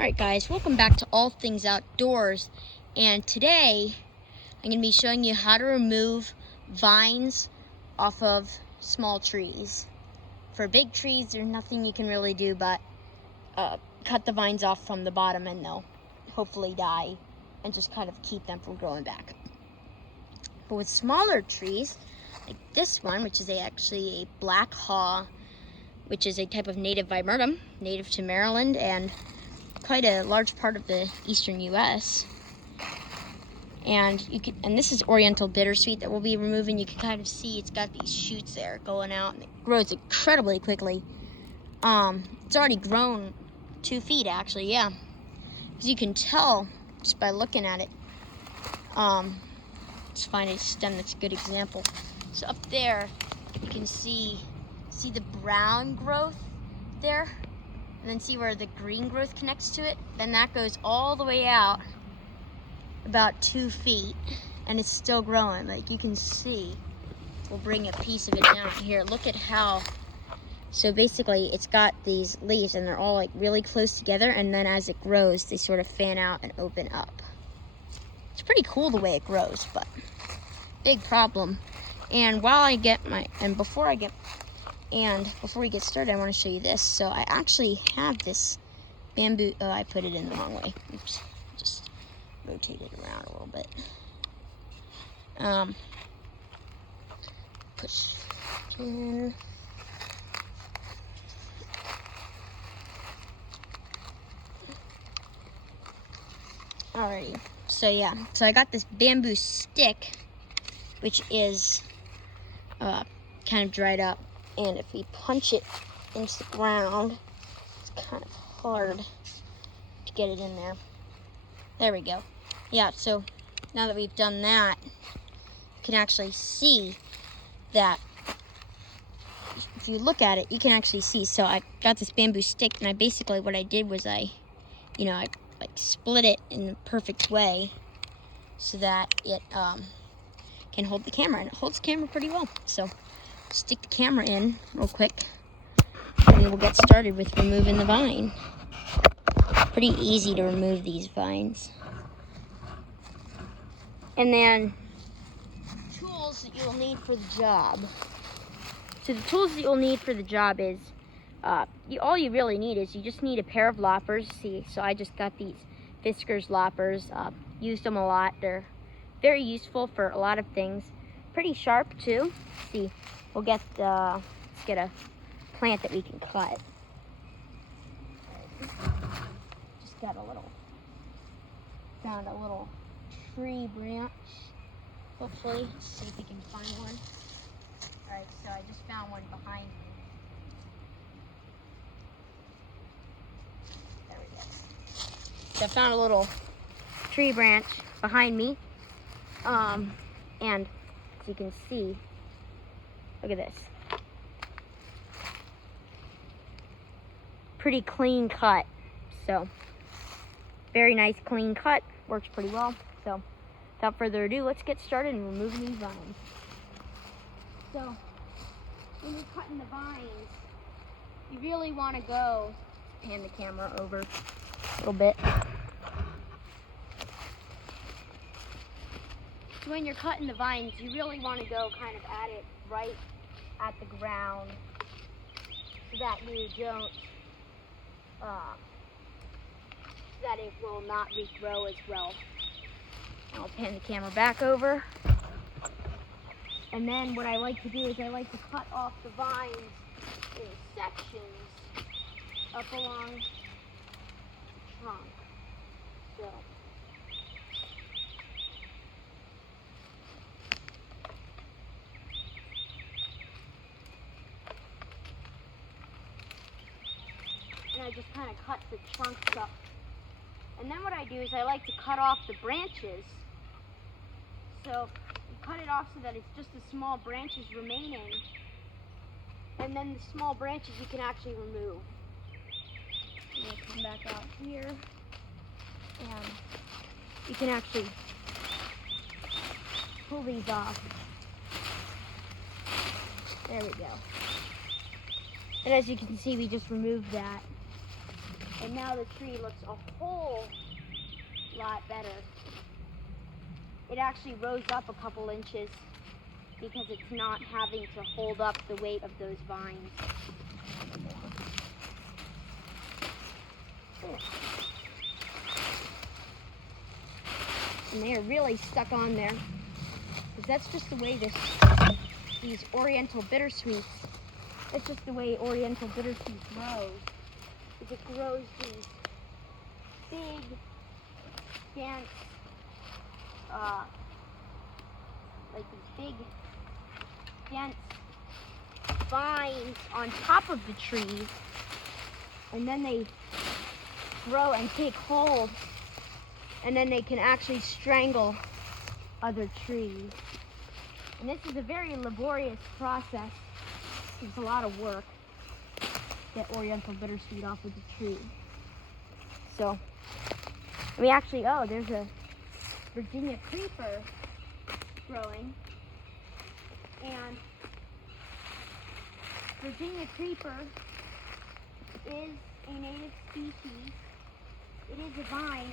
Alright guys, welcome back to All Things Outdoors, and today I'm going to be showing you how to remove vines off of small trees. For big trees, there's nothing you can really do but cut the vines off from the bottom and they'll hopefully die and just kind of keep them from growing back. But with smaller trees, like this one, which is actually a black haw, which is a type of native viburnum, native to Maryland and quite a large part of the eastern U.S. And this is Oriental Bittersweet that we'll be removing. You can kind of see it's got these shoots there going out, and it grows incredibly quickly. It's already grown 2 feet actually, yeah. As you can tell just by looking at it. Let's find a stem that's a good example. So up there, you can see the brown growth there. And then see where the green growth connects to it? Then that goes all the way out about 2 feet and it's still growing. Like you can see, we'll bring a piece of it down here. Look at how, so basically it's got these leaves and they're all like really close together, and then as it grows, they sort of fan out and open up. It's pretty cool the way it grows, but big problem. And before we get started, I want to show you this. So I actually have this bamboo. Oh, I put it in the wrong way. Oops. Just rotate it around a little bit. Push in. Alrighty. So yeah. So I got this bamboo stick, which is kind of dried up. And if we punch it into the ground, it's kind of hard to get it in there. There we go. Yeah, so now that we've done that, you can actually see that. If you look at it, you can actually see. So I got this bamboo stick, and what I did was I like split it in the perfect way so that it can hold the camera, and it holds the camera pretty well. So stick the camera in real quick and we'll get started with removing the vine. Pretty easy to remove these vines. And then tools that you'll need for the job. So the tools that you'll need for the job is all you really need is you just need a pair of loppers. See, so I just got these Fiskars loppers. Used them a lot. They're very useful for a lot of things. Pretty sharp too. See, we'll let's get a plant that we can cut. Just found a little tree branch. Hopefully, let's see if we can find one. All right, so I just found one behind me. There we go. So I found a little tree branch behind me. And as you can see, look at this. Pretty clean cut. So, very nice clean cut. Works pretty well. So, without further ado, let's get started and removing these vines. So, when you're cutting the vines, you really want to go, hand the camera over a little bit. So when you're cutting the vines, you really want to go kind of at it right at the ground so that you don't, that it will not regrow as well. I'll pan the camera back over. And then what I like to do is I like to cut off the vines in sections up along the trunk. So. And I just kind of cut the trunks up. And then what I do is I like to cut off the branches. So you cut it off so that it's just the small branches remaining. And then the small branches you can actually remove. I'm going to come back out here. And you can actually pull these off. There we go. And as you can see, we just removed that. And now the tree looks a whole lot better. It actually rose up a couple inches because it's not having to hold up the weight of those vines. And they are really stuck on there, because that's just the way these Oriental Bittersweets, that's just the way Oriental Bittersweet grows. Is it grows these big, dense, like these big, dense vines on top of the trees, and then they grow and take hold, and then they can actually strangle other trees. And this is a very laborious process. It's a lot of work to get Oriental Bittersweet off of the tree. So, we actually, oh, there's a Virginia creeper growing. And Virginia creeper is a native species. It is a vine,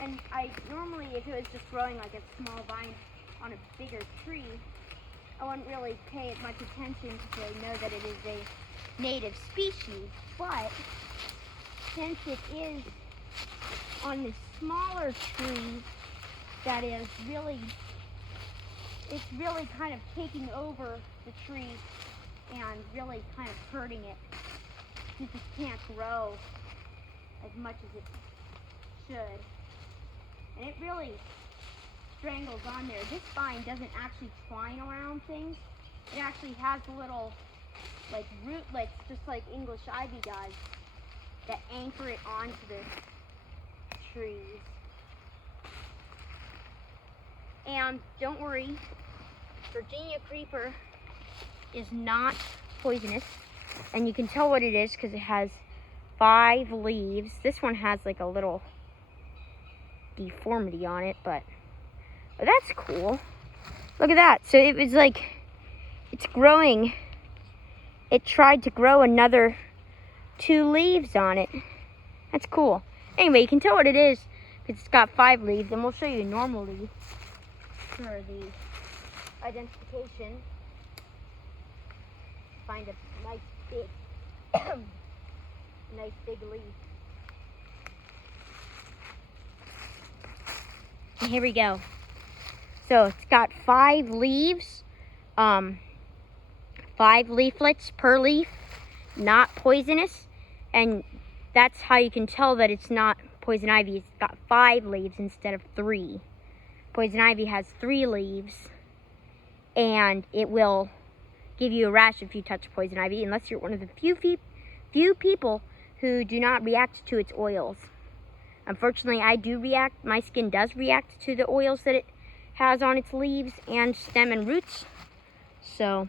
and I normally, if it was just growing like a small vine on a bigger tree, I wouldn't really pay it much attention to know that it is a native species. But since it is on this smaller tree that is really, it's really kind of taking over the tree and really kind of hurting it, since it can't grow as much as it should. And it really strangles on there. This vine doesn't actually twine around things. It actually has little like rootlets, just like English ivy does, that anchor it onto the trees. And don't worry, Virginia creeper is not poisonous. And you can tell what it is because it has 5 leaves. This one has like a little deformity on it, but that's cool. Look at that. So it was like, it's growing. It tried to grow another 2 leaves on it. That's cool. Anyway, you can tell what it is because it's got 5 leaves, and we'll show you a normal leaf for the identification. Find a nice big nice big leaf. And here we go. So it's got 5 leaves, 5 leaflets per leaf, not poisonous, and that's how you can tell that it's not poison ivy. It's got 5 leaves instead of 3. Poison ivy has 3 leaves, and it will give you a rash if you touch poison ivy, unless you're one of the few people who do not react to its oils. Unfortunately, I do react. My skin does react to the oils that it has on its leaves and stem and roots. So,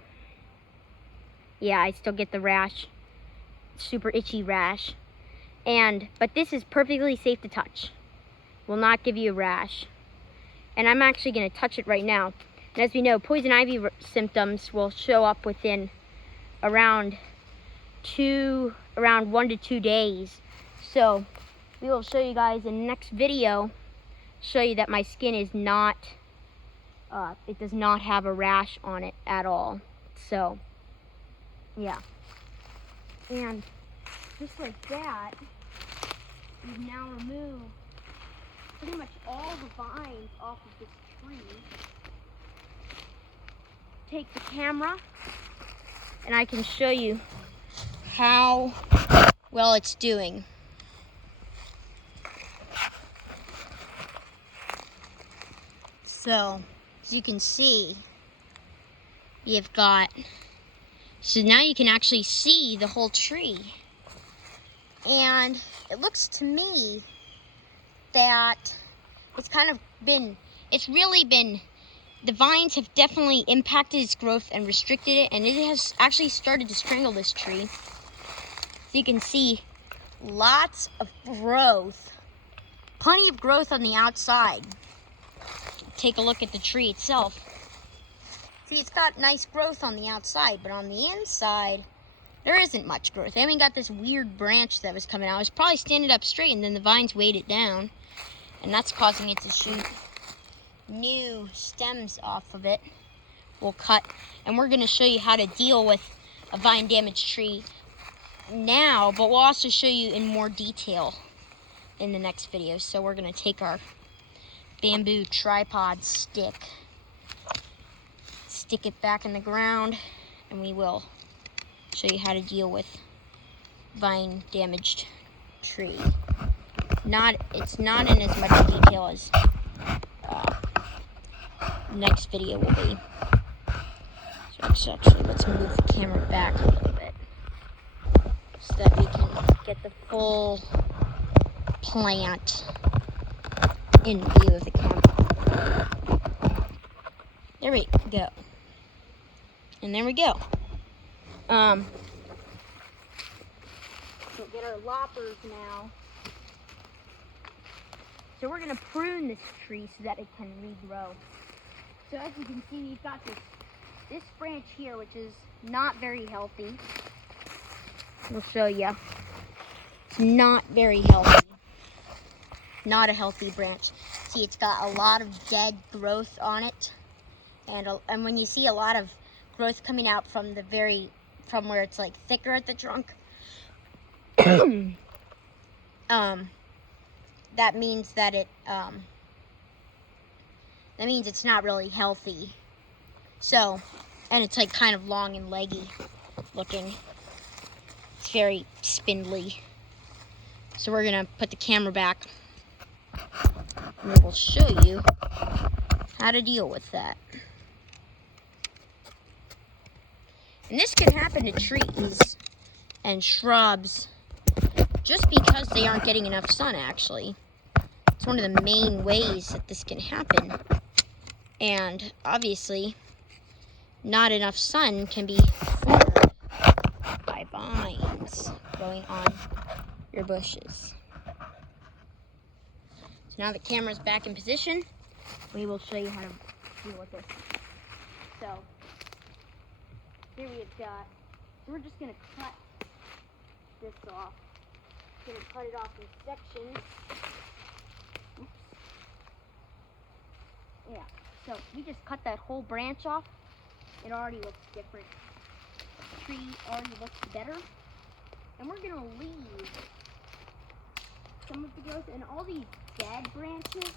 yeah, I still get the rash. Super itchy rash. But this is perfectly safe to touch. Will not give you a rash. And I'm actually going to touch it right now. And as we know, poison ivy symptoms will show up within around 1 to 2 days. So we will show you guys in the next video, show you that my skin is not, it does not have a rash on it at all. So, yeah. And just like that, we've now removed pretty much all the vines off of this tree. Take the camera, and I can show you how well it's doing. So, as you can see, you've got, so now you can actually see the whole tree. And it looks to me that it's really been, the vines have definitely impacted its growth and restricted it, and it has actually started to strangle this tree. So you can see lots of growth, plenty of growth on the outside. Take a look at the tree itself. See, it's got nice growth on the outside, but on the inside, there isn't much growth. I got this weird branch that was coming out. It was probably standing up straight, and then the vines weighed it down, and that's causing it to shoot new stems off of it. We'll cut, and we're going to show you how to deal with a vine damaged tree now, but we'll also show you in more detail in the next video. So we're going to take our bamboo tripod stick, stick it back in the ground, and we will show you how to deal with vine damaged tree. It's not in as much detail as next video will be. So actually, let's move the camera back a little bit so that we can get the full plant in view of the camera. There we go. And there we go. We'll get our loppers now. So we're going to prune this tree so that it can regrow. So as you can see, we've got this branch here, which is not very healthy. We'll show you. It's not very healthy. Not a healthy branch. See, it's got a lot of dead growth on it. And when you see a lot of growth coming out from where it's like thicker at the trunk, that means that it's not really healthy. So, and it's like kind of long and leggy looking. It's very spindly. So we're gonna put the camera back and we'll show you how to deal with that. And this can happen to trees and shrubs just because they aren't getting enough sun, actually. It's one of the main ways that this can happen. And obviously, not enough sun can be formed by vines growing on your bushes. So now the camera's back in position. We will show you how to deal with this. So, here we've got, we're just going to cut this off. We're going to cut it off in sections. Oops. Yeah, so we just cut that whole branch off. It already looks different. The tree already looks better. And we're going to leave some of the growth, and all these dead branches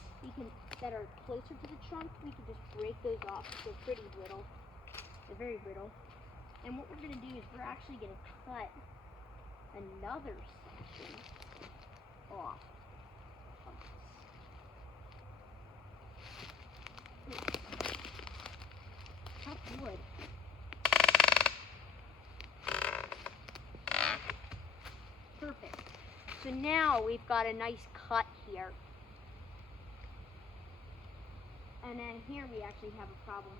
that are closer to the trunk, we can just break those off. They're pretty brittle. They're very brittle. And what we're going to do is we're actually going to cut another section off of this. Tough wood. Perfect. So now we've got a nice cut here. And then here we actually have a problem.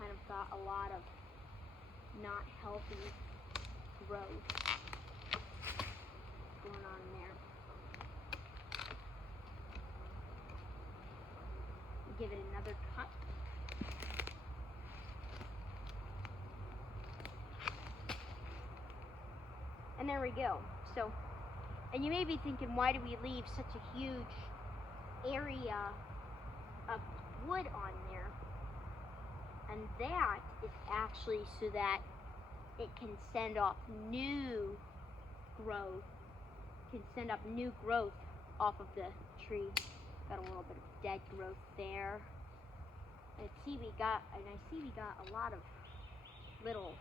Kind of got a lot of not healthy growth going on there. Give it another cut. And there we go. So, and you may be thinking, why do we leave such a huge area of wood on there? And that is actually so that it can send off new growth. Can send up new growth off of the tree. Got a little bit of dead growth there. And I see we got a lot of little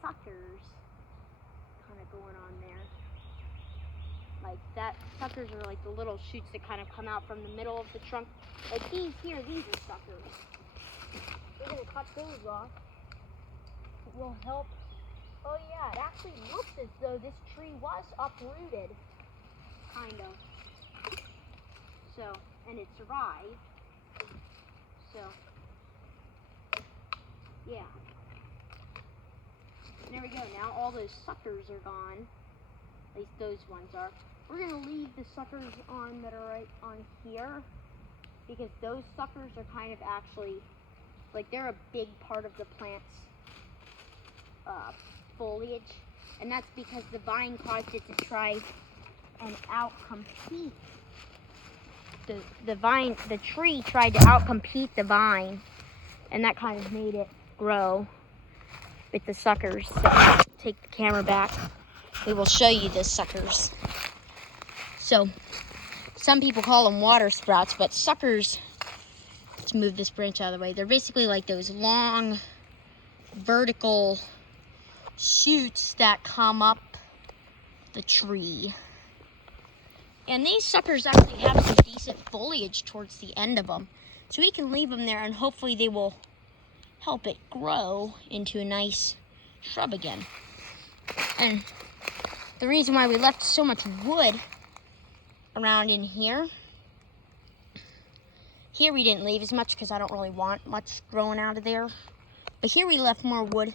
suckers kind of going on there. Like that, suckers are like the little shoots that kind of come out from the middle of the trunk. Like these here, these are suckers. We're going to cut those off. It will help. Oh yeah, it actually looks as though this tree was uprooted. Kind of. So, and it survived. So, yeah. There we go. Now all those suckers are gone. At least those ones are. We're going to leave the suckers on that are right on here, because those suckers are kind of actually, like, they're a big part of the plant's foliage, and that's because the vine caused it to try and outcompete. The tree tried to outcompete the vine, and that kind of made it grow with the suckers. So take the camera back. We will show you the suckers. So some people call them water sprouts, but suckers, let's move this branch out of the way. They're basically like those long vertical shoots that come up the tree. And these suckers actually have some decent foliage towards the end of them. So we can leave them there and hopefully they will help it grow into a nice shrub again. And the reason why we left so much wood around in here we didn't leave as much because I don't really want much growing out of there. But here we left more wood,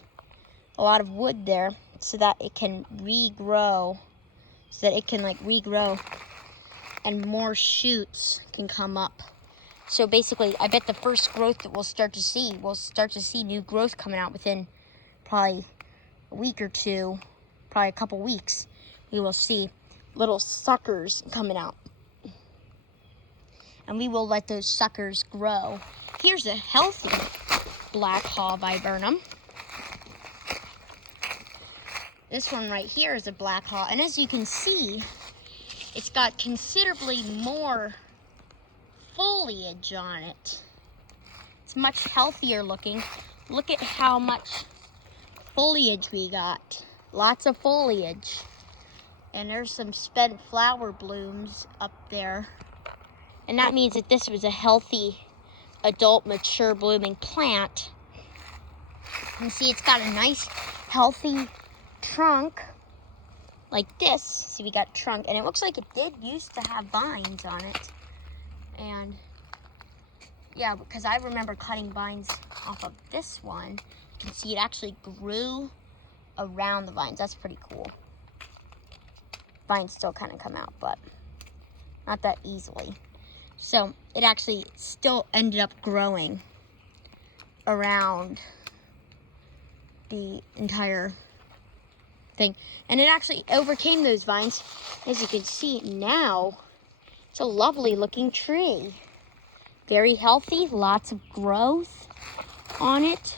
a lot of wood there, so that it can regrow, and more shoots can come up. So basically, I bet the first growth that we'll start to see new growth coming out within probably a week or two, probably a couple weeks. We will see little suckers coming out. And we will let those suckers grow. Here's a healthy black haw viburnum. This one right here is a black haw, and as you can see, it's got considerably more foliage on it. It's much healthier looking. Look at how much foliage we got. Lots of foliage. And there's some spent flower blooms up there. And that means that this was a healthy, adult, mature blooming plant. You see it's got a nice, healthy trunk like this. See, we got a trunk, and it looks like it did used to have vines on it. And yeah, because I remember cutting vines off of this one. You can see it actually grew around the vines. That's pretty cool. Vines still kind of come out, but not that easily. So it actually still ended up growing around the entire thing. And it actually overcame those vines. As you can see now, it's a lovely looking tree. Very healthy, lots of growth on it.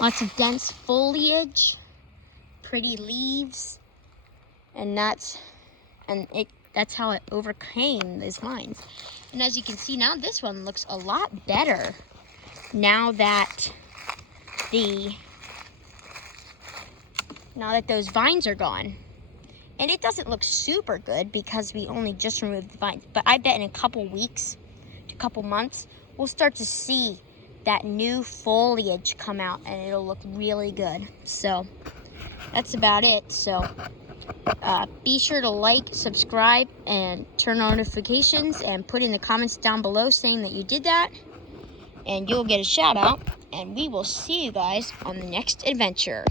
Lots of dense foliage, pretty leaves. And that's how it overcame those vines. And as you can see now, this one looks a lot better now that those vines are gone. And it doesn't look super good because we only just removed the vines. But I bet in a couple weeks to a couple months, we'll start to see that new foliage come out and it'll look really good. So that's about it. So be sure to like, subscribe, and turn on notifications, and put in the comments down below saying that you did that, and you'll get a shout out, and we will see you guys on the next adventure.